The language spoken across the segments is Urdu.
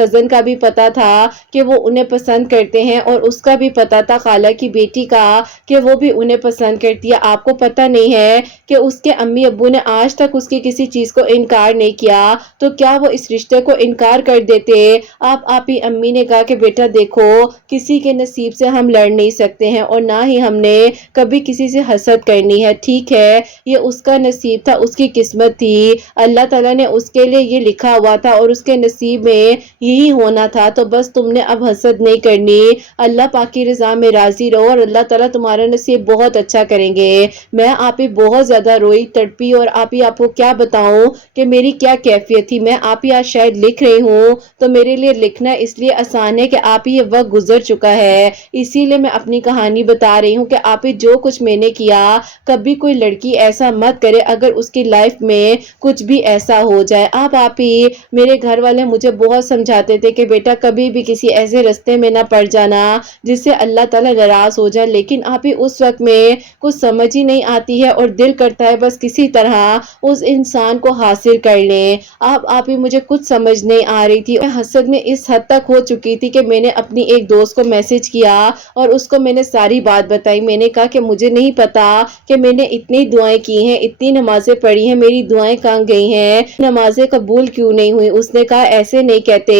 کزن کا بھی پتا تھا کہ وہ انہیں پسند کرتے ہیں اور اس کا بھی پتا تھا خالہ کی بیٹی کا کہ وہ بھی انہیں پسند کرتی ہے۔ آپ کو پتا نہیں ہے کہ اس کے امی ابو نے آج تک اس کی کسی چیز کو انکار نہیں کیا، تو کیا وہ اس رشتے کو انکار کر دیتے؟ آپ ہی امی نے کہا کہ بیٹا دیکھو، کسی کے نصیب سے ہم لڑ نہیں سکتے ہیں اور نہ ہی ہم نے کبھی کسی سے حسد کرنی ہے، ٹھیک ہے؟ یہ اس کا نصیب تھا، اس کی قسمت تھی، اللہ تعالیٰ نے اس کے لیے یہ لکھا ہوا تھا اور اس کے نصیب میں یہی ہونا تھا، تو بس تم نے اب حسد نہیں کرنی، اللہ پاک کی رضا میں راضی رہو اور اللہ تعالیٰ تمہارا نصیب بہت اچھا کریں گے۔ میں آپ ہی بہت زیادہ روئی تڑپی اور آپ کو کیا بتاؤں کہ میری کیا کیفیت تھی۔ میں آپ ہی آج شاید لکھ رہی ہوں تو میرے لیے لکھنا اس لیے آسان ہے کہ آپ ہی یہ وقت گزر چکا ہے، اسی لیے میں اپنی کہانی بتا رہی ہوں کہ آپ ہی جو کچھ میں نے کیا، کبھی کوئی لڑکی ایسا مت کرے اگر اس کی لائف میں کچھ بھی ایسا ہو جائے۔ آپ ہی میرے گھر والے مجھے بہت سمجھاتے تھے کہ بیٹا کبھی بھی کسی ایسے رستے میں نہ پڑ جانا جس سے اللہ تعالیٰ ناراض ہو جائے، لیکن آپ ہی اس وقت میں کچھ سمجھ ہی نہیں آتی ہے اور دل کرتا ہے بس کسی طرح اس انسان کو حاصل کر لیں۔ آپ ہی مجھے کچھ سمجھ نہیں آ رہی تھی، میں حسد میں اس حد تک ہو چکی تھی کہ میں نے اپنی ایک دوست کو میسج کیا اور اس کو میں نے ساری بات بتائی۔ میں نے کہا کہ مجھے نہیں پتا کہ میں نے اتنی دعائیں کی ہیں، اتنی نمازیں پڑھی ہیں، میری دعائیں کہاں گئی ہیں، نمازیں قبول کیوں نہیں ہوئی؟ اس نے کہا ایسے نہیں کہتے،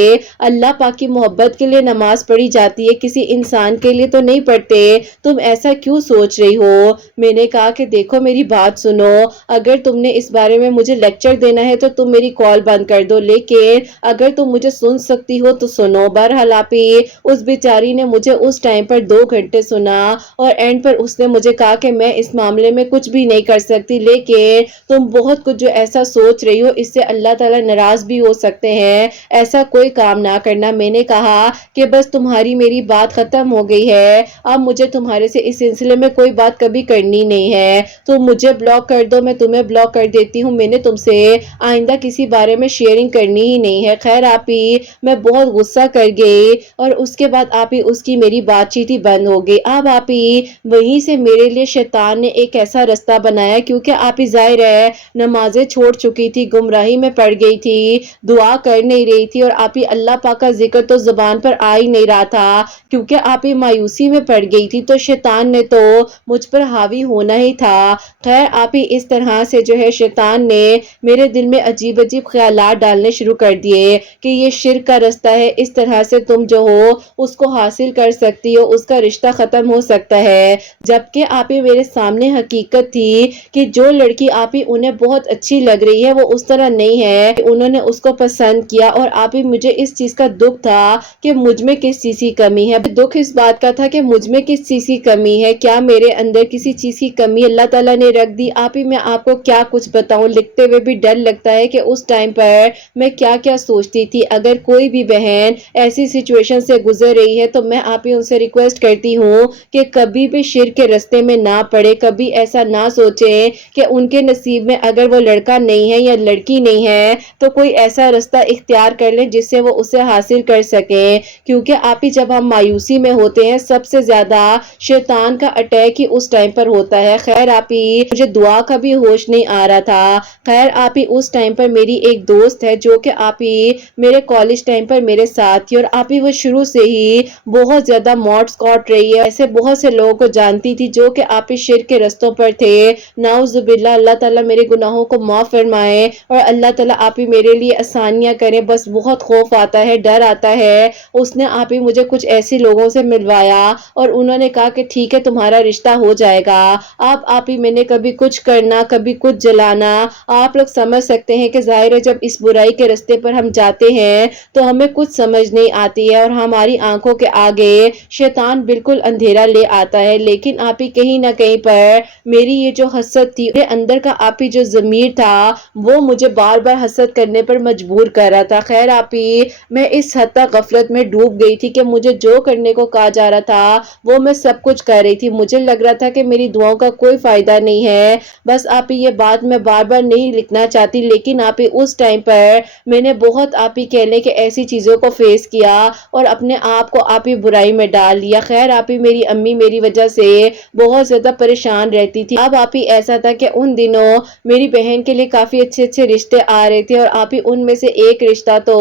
اللہ پاک کی محبت کے لیے نماز پڑھی جاتی ہے، کسی انسان کے لیے تو نہیں پڑھتے، تم ایسا کیوں سوچ رہی ہو؟ میں نے کہا کہ دیکھو میری بات سنو، اگر تم نے اس بارے میں مجھے لیکچر دینا ہے تو تم میری کال بند کر دو، لیکن اگر تم مجھے سن سکتی ہو تو سنو۔ بہرحال آپ ہی اس بیچاری نے مجھے اس ٹائم پر 2 گھنٹے سنا اور اینڈ پر اس نے مجھے کہا کہ میں اس معاملے میں کچھ بھی نہیں کر سکتی، لیکن تم بہت کچھ جو ایسا سوچ رہی ہو اس سے اللہ تعالیٰ ناراض بھی ہو سکتے ہیں، ایسا کوئی کام نہ کرنا۔ میں نے کہا کہ بس تمہاری میری بات ختم ہو گئی ہے، اب مجھے تمہارے سے اس سلسلے میں کوئی بات کبھی کرنی نہیں ہے، تو مجھے بلاک کر دو، میں تمہیں بلاک کر دیتی ہوں، میں نے تم سے آئندہ کسی بارے میں شیئرنگ کرنی ہی نہیں ہے۔ خیر آپ ہی میں بہت غصہ کر گئی اور اس کے بعد آپ ہی اس کی میری بات چیت ہی بند ہو گئی۔ اب آپ ہی وہیں سے میرے لیے شیطان نے ایک ایسا رستہ بنایا، کیونکہ آپ ہی ظاہر ہے نمازیں چھوڑ چکی تھی، گمراہی میں پڑ گئی تھی، دعا کر نہیں رہی تھی اور آپ ہی اللہ پاک کا ذکر تو زبان پر آ ہی نہیں رہا تھا، کیونکہ آپ ہی مایوسی میں پڑ گئی تھی، تو شیطان نے تو مجھ پر حاوی ہونا ہی تھا۔ خیر آپ ہی اس طرح سے جو ہے شیطان نے میرے دل میں عجیب عجیب خیالات ڈالنے شروع کر دیے کہ یہ شرک کا رستہ ہے، اس طرح سے تم جو ہو اس کو حاصل کر سکتی ہو، اس کا رشتہ ختم ہو سکتا ہے، جبکہ آپ ہی میرے سامنے حقیقت تھی کہ جو لڑکی آپ ہی انہیں بہت اچھی لگ رہی ہے وہ اس طرح نہیں ہے، انہوں نے اس کو پسند کیا اور آپ ہی مجھے اس چیز کا دکھ تھا کہ مجھ میں کس چیز کی کمی ہے، دکھ اس بات کا تھا کہ مجھ میں کس چیز کی کمی ہے، کیا میرے اندر کسی چیز کی کمی اللہ تعالیٰ نے رکھ دی؟ آپ ہی میں آپ کو کیا کچھ بتاؤں، لکھتے ہوئے بھی ڈر لگتا ہے کہ اس ٹائم پر میں کیا کیا سوچتی تھی۔ اگر کوئی بھی بہن ایسی سچویشن سے گزر رہی ہے تو میں آپ ہی ان سے ریکویسٹ کرتی ہوں کہ کبھی بھی شرک کے رستے میں نہ پڑے، کبھی ایسا نہ سوچیں کہ ان کے نصیب میں اگر وہ لڑکا نہیں ہے یا لڑکی نہیں ہے تو کوئی ایسا رستہ اختیار کر لیں جس سے وہ اسے حاصل کر سکیں، کیونکہ آپ ہی جب ہم مایوسی میں ہوتے ہیں سب سے زیادہ شیطان کا اٹیک ہی اس ٹائم پر ہوتا ہے۔ خیر آپ ہی مجھے دعا کا بھی ہوش نہیں آ رہا تھا۔ خیر آپ ہی اس ٹائم پر میری ایک دوست ہے جو کہ آپ ہی میرے کالج ٹائم پر میرے ساتھ تھی اور آپ ہی وہ شروع سے ہی بہت زیادہ موڈز کاٹ رہی ہے، ایسے بہت سے لوگوں کو جانتی تھی جو کہ آپ ہی شرک کے رستوں پر تھے، نعوذ باللہ، اللہ تعالیٰ میرے گناہوں کو معاف فرمائے اور اللہ تعالیٰ آپ ہی میرے لیے آسانیاں کرے، بس بہت خوف آتا ہے، ڈر آتا ہے۔ اس نے آپ ہی مجھے کچھ ایسے لوگوں سے ملوایا اور انہوں نے کہا کہ ٹھیک ہے تمہارا رشتہ ہو جائے گا۔ آپ ہی میں نے کبھی کچھ کرنا کبھی کچھ جلانا، آپ لوگ سمجھ سکتے ہیں کہ ظاہر ہے جب اس برائی کے رستے پر ہم جاتے ہیں تو ہمیں کچھ سمجھ نہیں آتی ہے اور ہماری آنکھوں کے آگے شیطان بالکل اندھیرا لے آتا ہے، لیکن آپ ہی کہیں نہ کہیں پر میری یہ جو حسد تھی، میرے اندر کا آپ ہی جو ضمیر تھا وہ مجھے بار بار حسد کرنے پر مجبور کر رہا تھا۔ خیر آپ ہی میں اس حد تک غفلت میں ڈوب گئی تھی کہ مجھے جو کرنے کو کہا جا رہا تھا وہ میں سب کچھ کر رہی تھی، مجھے لگ رہا تھا کہ میری دعاؤں کا کوئی فائدہ نہیں ہے۔ بس آپ ہی یہ بات میں بار بار نہیں لکھنا چاہتی، لیکن آپ ہی اس ٹائم پر میں نے بہت آپ ہی کہہ لیں کہ ایسی چیزوں کو فیس کیا اور اپنے آپ کو آپ ہی برائی میں ڈال لیا۔ خیر آپ ہی میری امی میری وجہ سے بہت زیادہ پریشان رہتی تھی۔ اب آپ ہی ایسا تھا کہ ان دنوں میری بہن کے لیے کافی اچھے اچھے رشتے آ رہے تھے اور آپ ہی ان میں سے ایک رشتہ تو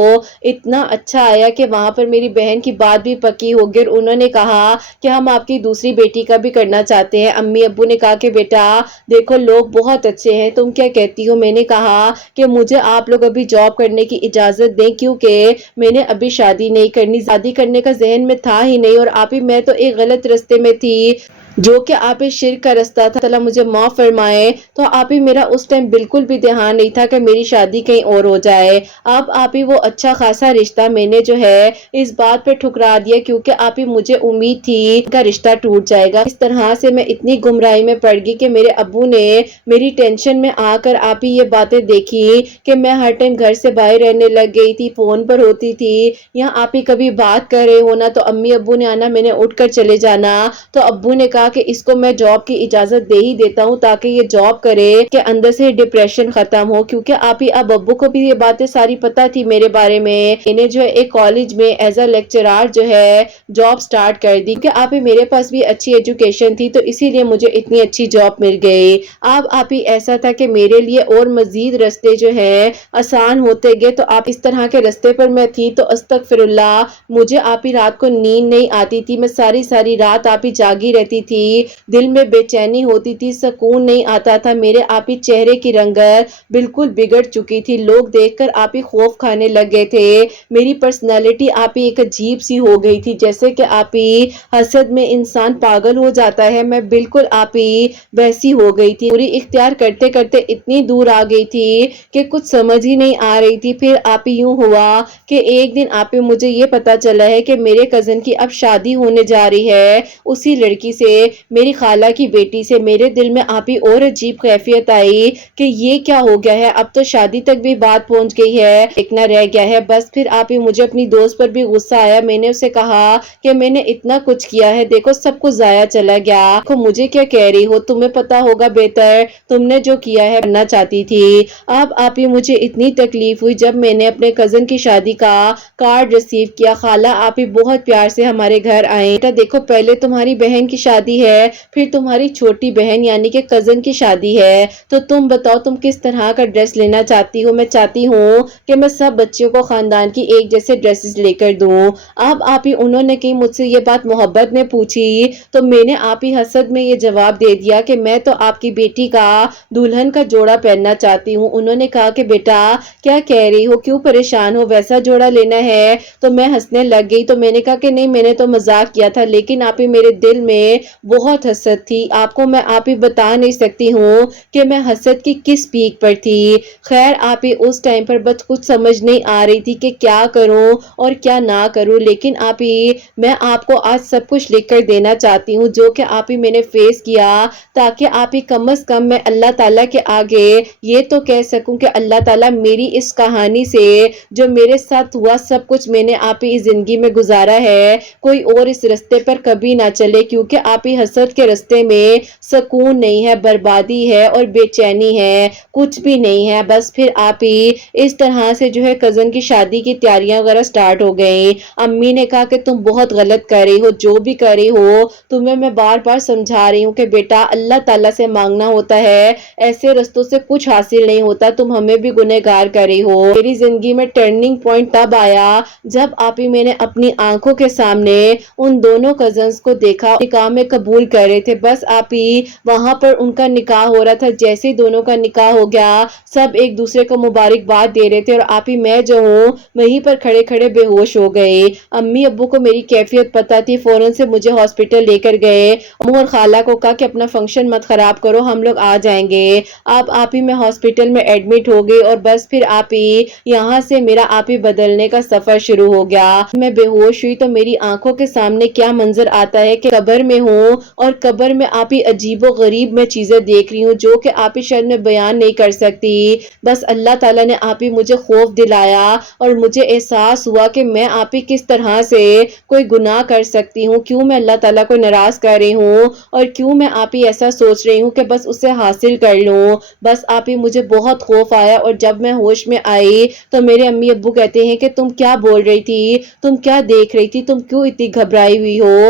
اتنا اچھا آیا کہ وہاں پر میری بہن کی بات بھی پکی ہو گئی اور انہوں نے کہا کہ ہم آپ کی دوسری بیٹی کا بھی کرنا چاہتے ہیں۔ امی ابو نے کہا کہ بیٹا دیکھو لوگ بہت اچھے ہیں، تم کیا کہتی ہو؟ میں نے کہا کہ مجھے آپ لوگ ابھی جاب کرنے کی اجازت دیں، کیونکہ میں نے ابھی شادی نہیں کرنی، شادی کرنے کا ذہن میں تھا ہی نہیں، اور آپ ہی میں تو ایک غلط رستے میں تھی جو کہ آپ شرک کا رستہ تھا، اللہ مجھے معاف فرمائے۔ تو آپ ہی میرا اس ٹائم بالکل بھی دھیان نہیں تھا کہ میری شادی کہیں اور ہو جائے۔ اب آپ ہی وہ اچھا خاصا رشتہ میں نے جو ہے اس بات پہ ٹھکرا دیا، کیونکہ آپ ہی مجھے امید تھی کا رشتہ ٹوٹ جائے گا۔ اس طرح سے میں اتنی گمراہی میں پڑ گئی کہ میرے ابو نے میری ٹینشن میں آ کر آپ ہی یہ باتیں دیکھی کہ میں ہر ٹائم گھر سے باہر رہنے لگ گئی تھی، فون پر ہوتی تھی، یا آپ ہی کبھی بات کر رہے ہونا تو امی ابو نے آنا، میں نے اٹھ کر چلے جانا، تو ابو نے کہا کہ اس کو میں جاب کی اجازت دے ہی دیتا ہوں تاکہ یہ جاب کرے کہ اندر سے ڈپریشن ختم ہو، کیونکہ آپ ہی اب ابو کو بھی یہ باتیں ساری پتہ تھی میرے بارے میں۔ انہیں جو ہے ایک کالج میں ایز اے لیکچرار جو ہے جاب سٹارٹ کر دی، کہ آپ ہی میرے پاس بھی اچھی ایجوکیشن تھی تو اسی لیے مجھے اتنی اچھی جاب مل گئی۔ اب آپ ہی ایسا تھا کہ میرے لیے اور مزید رستے جو ہے آسان ہوتے گئے، تو آپ اس طرح کے رستے پر میں تھی تو استغفر اللہ، مجھے آپ ہی رات کو نیند نہیں آتی تھی، میں ساری رات آپ ہی جاگی رہتی تھی، دل میں بے چینی ہوتی تھی، سکون نہیں آتا تھا، میرے آپ ہی چہرے کی رنگت بالکل بگڑ چکی تھی، لوگ دیکھ کر آپ ہی خوف کھانے لگ گئے تھے، میری پرسنالٹی آپ ہی ایک عجیب سی ہو گئی تھی، جیسے کہ آپ ہی حسد میں انسان پاگل ہو جاتا ہے، میں بالکل آپ ہی ویسی ہو گئی تھی، پوری اختیار کرتے کرتے اتنی دور آ گئی تھی کہ کچھ سمجھ ہی نہیں آ رہی تھی۔ پھر آپ ہی یوں ہوا کہ ایک دن آپ ہی مجھے یہ پتا چلا ہے کہ میرے کزن کی اب شادی ہونے جا رہی ہے اسی لڑکی سے، میری خالہ کی بیٹی سے۔ میرے دل میں آپ ہی اور عجیب کیفیت آئی کہ یہ کیا ہو گیا ہے، اب تو شادی تک بھی بات پہنچ گئی ہے، اتنا رہ گیا ہے بس۔ پھر آپ ہی مجھے اپنی دوست پر بھی غصہ آیا، میں نے اسے کہا کہ میں نے اتنا کچھ کیا ہے، دیکھو سب کچھ ضائع چلا گیا، دیکھو مجھے کیا کہہ رہی ہو، تمہیں پتا ہوگا بہتر، تم نے جو کیا ہے کرنا چاہتی تھی۔ اب آپ ہی مجھے اتنی تکلیف ہوئی جب میں نے اپنے کزن کی شادی کا کارڈ ریسیو کیا، خالہ آپ ہی بہت پیار سے ہمارے گھر آئیں، بیٹا دیکھو پہلے تمہاری بہن کی شادی ہے، پھر تمہاری چھوٹی بہن یعنی کہ کزن کی شادی ہے، تو تم بتاؤ تم کس طرح کا ڈریس لینا چاہتی ہو؟ میں چاہتی ہوں کہ میں سب بچیوں کو خاندان کی ایک جیسے ڈریسز لے کر دوں۔ اب آپ ہی انہوں نے کہ مجھ سے یہ بات محبت نے پوچھی تو میں نے آپ ہی حسد میں یہ جواب دے دیا کہ میں تو آپ کی بیٹی کا دلہن کا جوڑا پہننا چاہتی ہوں۔ انہوں نے کہا کہ بیٹا کیا کہہ رہی ہو، کیوں پریشان ہو، ویسا جوڑا لینا ہے؟ تو میں ہنسنے لگ گئی، تو میں نے کہا کہ نہیں میں نے تو مذاق کیا تھا، لیکن آپ ہی میرے دل میں بہت حسد تھی، آپ کو میں آپ ہی بتا نہیں سکتی ہوں کہ میں حسد کی کس پیک پر تھی۔ خیر آپ ہی اس ٹائم پر بس کچھ سمجھ نہیں آ رہی تھی کہ کیا کروں اور کیا نہ کروں، لیکن آپ ہی میں آپ کو آج سب کچھ لکھ کر دینا چاہتی ہوں جو کہ آپ ہی میں نے فیس کیا، تاکہ آپ ہی کم از کم میں اللہ تعالیٰ کے آگے یہ تو کہہ سکوں کہ اللہ تعالیٰ میری اس کہانی سے جو میرے ساتھ ہوا سب کچھ میں نے آپ ہی اس زندگی میں گزارا ہے، کوئی اور اس رستے پر کبھی نہ چلے، کیونکہ آپ ہی حسد کے رستے میں سکون نہیں ہے، بربادی ہے اور بے چینی ہے، کچھ بھی نہیں ہے بس۔ پھر آپ ہی اس طرح سے جو ہے کزن کی شادی کی تیاریاں وغیرہ سٹارٹ ہو گئی۔ امی نے کہا کہ تم بہت غلط کر رہی ہو، جو بھی کر رہی ہو تمہیں میں بار بار سمجھا رہی ہوں کہ بیٹا اللہ تعالیٰ سے مانگنا ہوتا ہے، ایسے رستوں سے کچھ حاصل نہیں ہوتا، تم ہمیں بھی گنہگار کر رہی ہو۔ میری زندگی میں ٹرننگ پوائنٹ تب آیا جب آپ ہی میں نے اپنی آنکھوں کے سامنے ان دونوں کزنز کو دیکھا، نکاح میں قبول کر رہے تھے، بس آپ ہی وہاں پر ان کا نکاح ہو رہا تھا، جیسے ہی دونوں کا نکاح ہو گیا سب ایک دوسرے کو مبارکباد دے رہے تھے، اور آپ ہی میں جو ہوں وہیں پر کھڑے کھڑے بے ہوش ہو گئے۔ امی ابو کو میری کیفیت پتہ تھی، فوراً سے مجھے ہاسپٹل لے کر گئے، امو اور خالہ کو کہا کہ اپنا فنکشن مت خراب کرو، ہم لوگ آ جائیں گے۔ اب آپ ہی میں ہاسپٹل میں ایڈمٹ ہو گئی، اور بس پھر آپ ہی یہاں سے میرا آپ ہی بدلنے کا سفر شروع ہو گیا۔ میں بے ہوش ہوئی تو میری آنکھوں کے سامنے کیا منظر آتا ہے کہ قبر میں ہوں، اور قبر میں آپ ہی عجیب و غریب میں چیزیں دیکھ رہی ہوں جو کہ آپ ہی شاید میں بیان نہیں کر سکتی، بس اللہ تعالیٰ نے آپ ہی مجھے خوف دلایا اور مجھے احساس ہوا کہ میں آپ ہی کس طرح سے کوئی گناہ کر سکتی ہوں، کیوں میں اللہ تعالیٰ کو ناراض کر رہی ہوں، اور کیوں میں آپ ہی ایسا سوچ رہی ہوں کہ بس اسے حاصل کر لوں۔ بس آپ ہی مجھے بہت خوف آیا، اور جب میں ہوش میں آئی تو میرے امی ابو کہتے ہیں کہ تم کیا بول رہی تھی، تم کیا دیکھ رہی تھی، تم کیوں اتنی گھبرائی ہوئی ہو،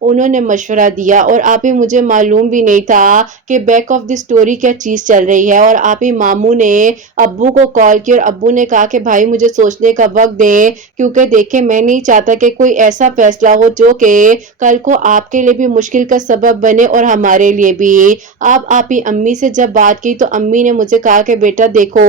انہوں نے مشورہ دیا اور آپ ہی مجھے معلوم بھی نہیں تھا کہ بیک آف دی سٹوری کیا چیز چل رہی ہے، اور آپ ہی ماموں نے ابو کو کال کی اور ابو نے کہا کہ بھائی مجھے سوچنے کا وقت دیں، کیونکہ دیکھیں میں نہیں چاہتا کہ کوئی ایسا فیصلہ ہو جو کہ کل کو آپ کے لیے بھی مشکل کا سبب بنے اور ہمارے لیے بھی۔ آپ ہی امی سے جب بات کی تو امی نے مجھے کہا کہ بیٹا دیکھو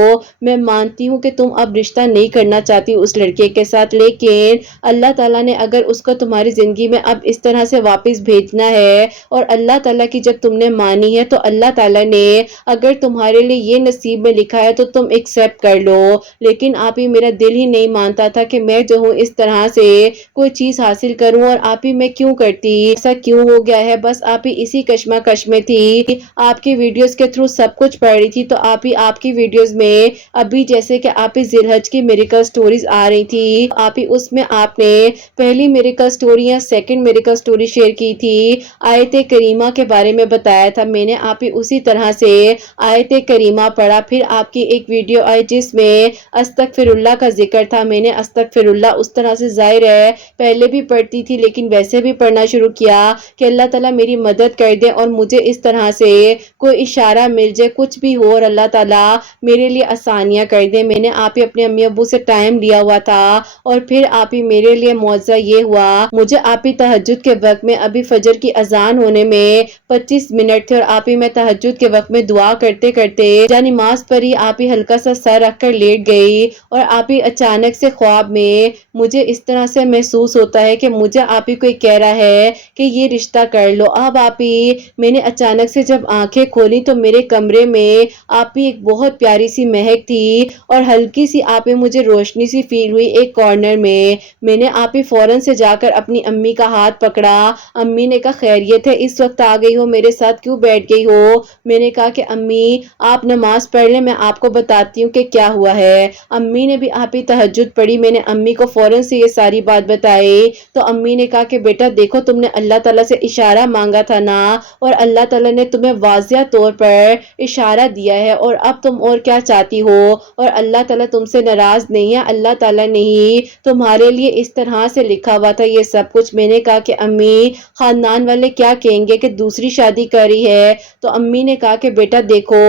میں مانتی ہوں کہ تم اب رشتہ نہیں کرنا چاہتی اس لڑکے کے ساتھ، لیکن اللہ تعالیٰ نے اگر اس کو تمہاری زندگی میں اب اس طرح سے واپس بھیجنا ہے اور اللہ تعالیٰ کی جب تم نے مانی ہے تو اللہ تعالیٰ نے اگر تمہارے لیے یہ نصیب میں لکھا ہے تو تم ایکسپٹ کر لو۔ لیکن آپ ہی میرا دل ہی نہیں مانتا تھا کہ میں جو ہوں اس طرح سے کوئی چیز حاصل کروں، اور آپ ہی میں کیوں کرتی، ایسا کیوں ہو گیا ہے، بس آپ ہی اسی کشمکش میں تھی۔ آپ کی ویڈیوز کے تھرو سب کچھ پڑھ رہی تھی تو آپ کی ویڈیوز میں ابھی جیسے کہ آپ ہی ذی الحج کی میریکل سٹوریز آ رہی تھی، آپ ہی اس میں آپ نے پہلی میریکل سٹوری یا سیکنڈ میریکل سٹوری شیئر کی تھی، آیت کریمہ کے بارے میں بتایا تھا میں نے، آپ ہی اسی طرح سے آیت کریمہ پڑھا۔ پھر آپ کی ایک ویڈیو آئی جس میں استغفر اللہ کا ذکر تھا، میں نے استغفر اللہ اس طرح سے ظاہر ہے پہلے بھی پڑھتی تھی لیکن ویسے بھی پڑھنا شروع کیا کہ اللہ تعالیٰ میری مدد کر دے اور مجھے اس طرح سے کوئی اشارہ مل جائے، کچھ بھی ہو اور اللہ تعالیٰ میرے لیے آسانیاں کر دے۔ میں نے آپ ہی اپنے امی ابو سے ٹائم لیا ہوا تھا اور پھر آپ ہی میرے لیے معجزہ یہ ہوا، مجھے آپ ہی تہجد کے وقت میں ابھی فجر کی اذان ہونے میں 25 منٹ تھے اور آپ ہی میں تہجد کے وقت میں دعا کرتے کرتے جب نماز پڑھی آپ ہی ہلکا سا سر رکھ کر لیٹ گئی، اور آپ ہی اچانک سے خواب میں مجھے اس طرح سے محسوس ہوتا ہے کہ مجھے آپ ہی کوئی کہہ رہا ہے کہ یہ رشتہ کر لو۔ اب آپ ہی میں نے اچانک سے جب آنکھیں کھولی تو میرے کمرے میں آپ ہی ایک بہت پیاری سی مہک تھی اور ہلکی سی آپ ہی مجھے روشنی سی فیل ہوئی ایک کارنر میں نے آپ ہی فوراً سے جا کر اپنی امی کا ہاتھ پکڑا، امی نے کہا خیریت ہے، اس وقت آ گئی ہو، میرے ساتھ کیوں بیٹھ گئی ہو؟ میں نے کہا کہ امی آپ نماز پڑھ لیں، میں آپ کو بتاتی ہوں کہ کیا ہوا ہے۔ امی نے بھی آپ ہی تہجد پڑھی، میں نے امی کو فوراً سے یہ ساری بات بتائی تو امی نے کہا کہ بیٹا دیکھو تم نے اللہ تعالیٰ سے اشارہ مانگا تھا نا، اور اللہ تعالیٰ نے تمہیں واضح طور پر اشارہ دیا ہے، اور اب تم اور کیا چاہتی ہو، اور اللہ تعالیٰ تم سے ناراض نہیں ہے، اللہ تعالیٰ نے ہی تمہارے لیے اس طرح سے لکھا ہوا تھا یہ سب کچھ۔ میں نے کہا کہ امی خاندان والے کیا کہیں گے کہ دوسری شادی کر رہی ہے، تو امی نے کہا کہ بیٹا دیکھو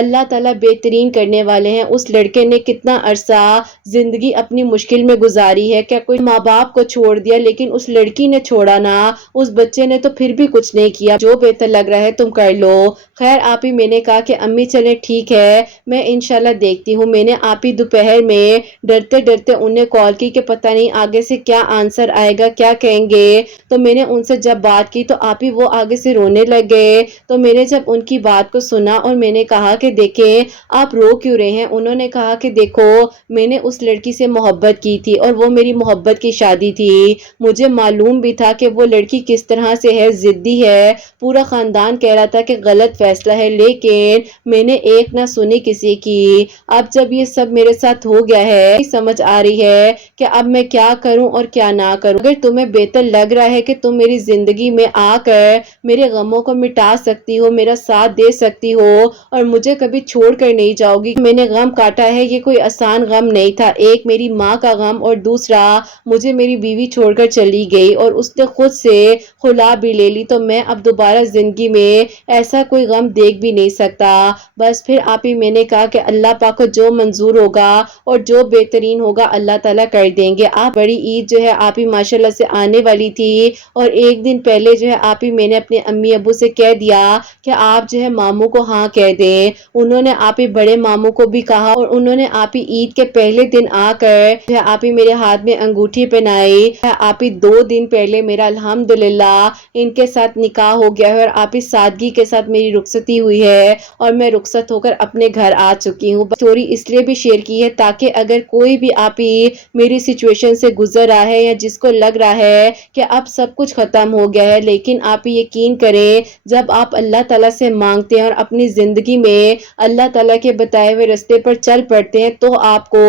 اللہ تعالیٰ بہترین کرنے والے ہیں، اس لڑکے نے کتنا عرصہ زندگی اپنی مشکل میں گزاری ہے، کیا کوئی ماں باپ کو چھوڑ دیا، لیکن اس لڑکی نے چھوڑا نا، اس بچے نے تو پھر بھی کچھ نہیں کیا، جو بہتر لگ رہا ہے تم کر لو۔ خیر آپ ہی میں نے کہا کہ امی چلے ٹھیک ہے میں انشاءاللہ دیکھتی ہوں۔ میں نے آپ ہی دوپہر میں ڈرتے ڈرتے انہیں کال کی کہ پتہ نہیں آگے سے کیا آنسر آئے گا، کیا کہیں گے، تو میں نے ان سے جب بات کی تو آپ ہی وہ آگے سے رونے لگ گئے، تو میں نے جب ان کی بات کو سنا اور میں نے کہا کہ دیکھیں آپ رو کیوں رہے ہیں، انہوں نے کہا کہ دیکھو میں نے اس لڑکی سے محبت کی تھی اور وہ میری محبت کی شادی تھی، مجھے معلوم بھی تھا کہ وہ لڑکی کس طرح سے ہے، ضدی ہے، پورا خاندان کہہ رہا تھا کہ غلط فیصلہ ہے، لیکن میں نے ایک نہ سنی کسی کی۔ اب جب یہ سب میرے ساتھ ہو گیا ہے سمجھ آ رہی ہے کہ اب میں کیا کروں اور کیا نہ کروں۔ اگر تمہیں بہتر لگ رہا ہے کہ تم میری زندگی میں آ کر میرے غموں کو مٹا سکتی ہو، میرا ساتھ دے سکتی ہو اور مجھے کبھی چھوڑ کر نہیں جاؤ گی، میں نے غم کاٹا ہے، یہ کوئی آسان غم نہیں تھا، ایک میری ماں کا غم اور دوسرا مجھے میری بیوی چھوڑ کر چلی گئی اور اس نے خود سے خلا بھی لے لی، تو میں اب دوبارہ زندگی میں ایسا کوئی غم دیکھ بھی نہیں سکتا۔ بس پھر آپ ہی میں نے کہا کہ اللہ پاک کو جو منظور ہوگا اور جو بہترین ہوگا اللہ تعالیٰ کر دیں گے۔ آپ بڑی عید جو ہے آپ ہی ماشاءاللہ سے آنے والی تھی اور ایک دن پہلے جو ہے آپ ہی میں نے اپنے امی ابو سے کہہ دیا کہ آپ جو ہے ماموں کو ہاں کہہ دیں، انہوں نے آپ ہی بڑے ماموں کو بھی کہا اور انہوں نے آپ ہی عید کے پہلے دن آ کر جو ہے آپ ہی میرے ہاتھ میں انگوٹھی پہنائی، آپ ہی 2 دن پہلے میرا الحمدللہ ان کے ساتھ نکاح ہو گیا ہے اور آپ ہی سادگی کے ساتھ میری رخصتی ہوئی ہے اور میں رخصت ہو کر اپنے گھر آ چکی ہوں۔ اسٹوری اس لیے بھی شیئر کی ہے تاکہ اگر کوئی بھی آپ ہی میری سچویشن سے گزر رہا ہے یا جس کو لگ رہا ہے کہ اب سب کچھ ختم ہو گیا ہے، لیکن آپ ہی یقین کریں جب آپ اللہ تعالیٰ سے مانگتے ہیں اور اپنی زندگی میں اللہ تعالیٰ کے بتائے ہوئے رستے پر چل پڑتے ہیں تو آپ کو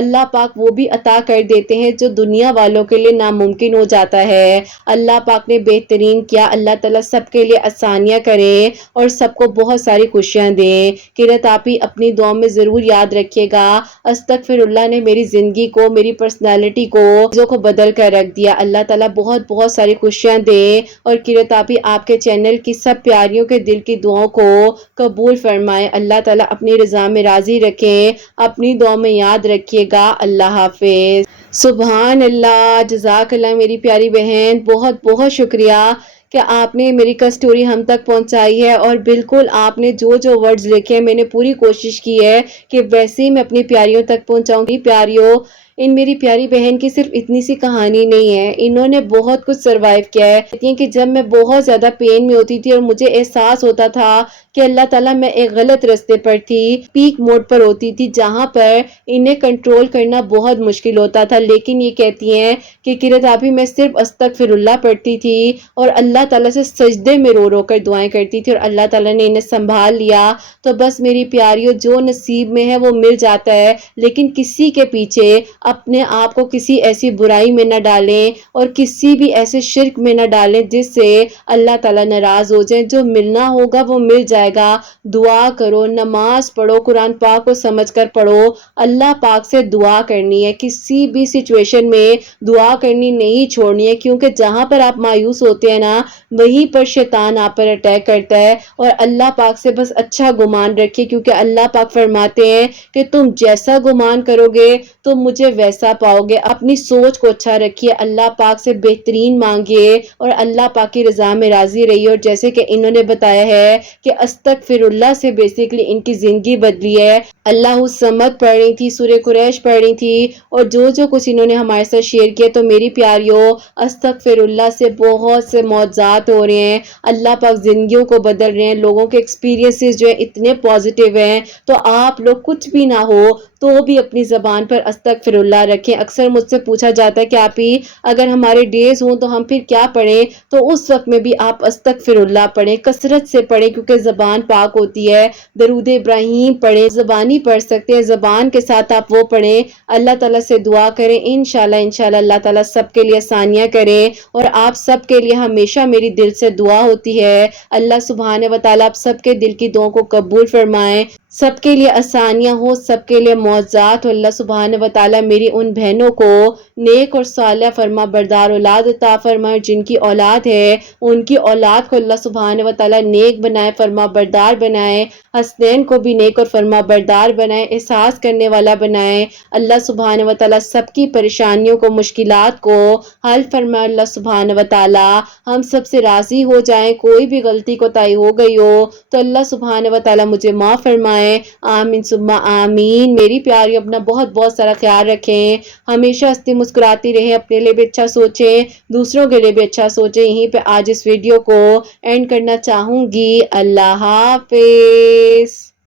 اللہ پاک وہ بھی عطا کر دیتے ہیں جو دنیا والوں کے لیے ناممکن ہو جاتا ہے۔ اللہ پاک نے بہترین کیا، اللہ تعالیٰ سب کے لیے آسانیاں کریں اور سب کو بہت ساری خوشیاں دیں۔ قرت آپ ہی اپنی دعاؤں میں ضرور یاد رکھیے گا۔ استغفر اللہ نے میری زندگی کو، میری پرسنالٹی کو، چیزوں کو بدل بدل کر رکھ دیا۔ اللہ تعالیٰ بہت بہت ساری خوشیاں دے اور قرۃ آپ ہی آپ کے چینل کی سب پیاریوں کے دل کی دعاؤں کو قبول فرمائے۔ اللہ تعالیٰ اپنی رضا میں راضی رکھیں، اپنی دعا میں یاد رکھیے گا۔ اللہ حافظ۔ سبحان اللہ، جزاک اللہ میری پیاری بہن، بہت بہت شکریہ کہ آپ نے میری سٹوری ہم تک پہنچائی ہے، اور بالکل آپ نے جو جو ورڈز لکھے ہیں میں نے پوری کوشش کی ہے کہ ویسے ہی میں اپنی پیاریوں تک پہنچاؤں گی۔ پیاریوں، ان میری پیاری بہن کی صرف اتنی سی کہانی نہیں ہے، انہوں نے بہت کچھ سروائیو کیا ہے۔ کہتی ہیں کہ جب میں بہت زیادہ پین میں ہوتی تھی اور مجھے احساس ہوتا تھا کہ اللہ تعالیٰ میں ایک غلط رستے پر تھی، پیک موڈ پر ہوتی تھی جہاں پر انہیں کنٹرول کرنا بہت مشکل ہوتا تھا، لیکن یہ کہتی ہیں کہ قرۃ آپ ہی میں صرف استغفر اللہ پڑھتی تھی اور اللہ تعالیٰ سے سجدے میں رو رو کر دعائیں کرتی تھی، اور اللہ تعالیٰ نے انہیں سنبھال لیا۔ تو بس میری پیاریوں، جو نصیب میں ہے وہ مل جاتا ہے، لیکن کسی کے پیچھے اپنے آپ کو کسی ایسی برائی میں نہ ڈالیں اور کسی بھی ایسے شرک میں نہ ڈالیں جس سے اللہ تعالیٰ ناراض ہو جائیں۔ جو ملنا ہوگا وہ مل جائے گا۔ دعا کرو، نماز پڑھو، قرآن پاک کو سمجھ کر پڑھو، اللہ پاک سے دعا کرنی ہے، کسی بھی سچویشن میں دعا کرنی نہیں چھوڑنی ہے، کیونکہ جہاں پر آپ مایوس ہوتے ہیں نا، وہیں پر شیطان آپ پر اٹیک کرتا ہے۔ اور اللہ پاک سے بس اچھا گمان رکھیے، کیونکہ اللہ پاک فرماتے ہیں کہ تم جیسا گمان کرو گے تم مجھے ویسا پاؤ گے۔ اپنی سوچ کو اچھا رکھیے، اللہ پاک سے بہترین مانگیے اور اللہ پاک کی رضا میں راضی رہیے۔ اور جیسے کہ انہوں نے بتایا ہے کہ استغفر اللہ سے بیسیکلی ان کی زندگی بدلی ہے۔ اللہ الصمد پڑھ رہی تھی، سورہ قریش پڑھ رہی تھی، اور جو جو کچھ انہوں نے ہمارے ساتھ شیئر کیا، تو میری پیاریوں استغفر اللہ سے بہت سے معجزات ہو رہے ہیں۔ اللہ پاک زندگیوں کو بدل رہے ہیں، لوگوں کے ایکسپیرینسز جو ہیں اتنے پازیٹیو ہیں۔ تو آپ لوگ کچھ بھی نہ ہو تو بھی اپنی زبان پر استغفر اللہ رکھیں۔ اکثر مجھ سے پوچھا جاتا ہے کہ آپ ہی اگر ہمارے ڈیز ہوں تو ہم پھر کیا پڑھیں؟ تو اس وقت میں بھی آپ استغفر اللہ پڑھیں، کثرت سے پڑھیں، کیونکہ زبان پاک ہوتی ہے۔ درود ابراہیم پڑھیں، زبانی پڑھ سکتے ہیں، زبان کے ساتھ آپ وہ پڑھیں، اللہ تعالیٰ سے دعا کریں، انشاءاللہ اللہ تعالیٰ سب کے لیے آسانیاں کریں۔ اور آپ سب کے لیے ہمیشہ میری دل سے دعا ہوتی ہے، اللہ سبحانہ و تعالیٰ آپ سب کے دل کی دعاؤں کو قبول فرمائیں، سب کے لیے آسانیاں ہو، سب کے لیے معجزات ہو۔ اللہ سبحانہ و تعالیٰ میری ان بہنوں کو نیک اور صالح فرما بردار اولاد عطا فرمائے، جن کی اولاد ہے ان کی اولاد کو اللہ سبحانہ و تعالیٰ نیک بنائے، فرما بردار بنائے، حسنین کو بھی نیک اور فرما بردار بنائے، احساس کرنے والا بنائے۔ اللہ سبحانہ و تعالیٰ سب کی پریشانیوں کو، مشکلات کو حل فرمائے۔ اللہ سبحانہ و تعالیٰ ہم سب سے راضی ہو جائیں، کوئی بھی غلطی کوتاہی ہو گئی ہو تو اللہ سبحانہ و تعالیٰ مجھے معاف فرمائے۔ آمین ثم آمین۔ میری پیاری اپنا بہت بہت سارا خیال رکھیں، ہمیشہ ہنستی مسکراتی رہیں، اپنے لیے بھی اچھا سوچیں، دوسروں کے لیے بھی اچھا سوچیں۔ یہیں پہ آج اس ویڈیو کو اینڈ کرنا چاہوں گی۔ اللہ حافظ۔